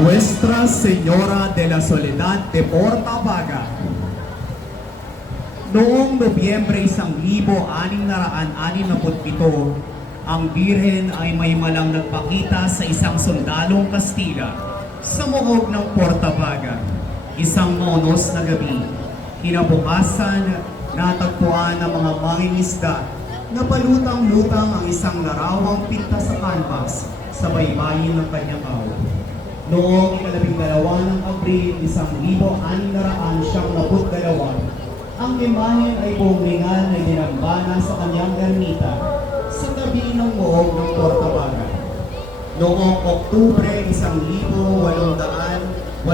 Nuestra Señora de la Soledad de Portabaga. Noong Nobyembre 1667, ang Birhen ay may malang nagpakita sa isang sundalong Kastila sa muog ng Portabaga. Isang maunos na gabi, kinabukasan, natagpuan ng mga mangingisda na palutang-lutang ang isang larawang pinta sa canvas sa baybayin ng Kanyakaw. Noong 12 ng Abril, 1672, ang imahen ay bumingan ay dinambana sa kanyang ermita sa tabi ng muog ng Portabaga. Noong Oktubre 1882,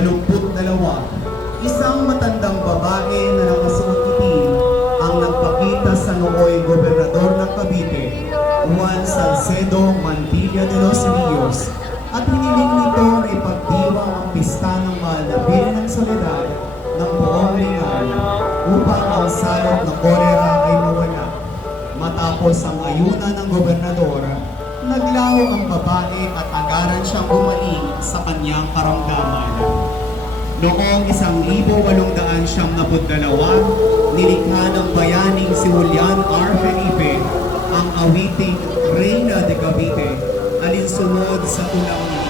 isang matandang babae na nakasuot itim ang nagpakita sa nooy gobernador ng Cavite, Juan Salcedo Mantilla de los Rios, at hiniling nito na ipagdiwang ang pista ng mahal na Birhen ng Soledad ng buong Ringan upang ang salot ng kolera ay mawala. Matapos ang ayunan ng gobernador, naglaho ang babae at agaran siyang gumaling sa kanyang karamdaman. Noong 1872, nilikha ng bayaning si Julian R. Felipe ang awiting Reina de Cavite, alinsunod sa tulang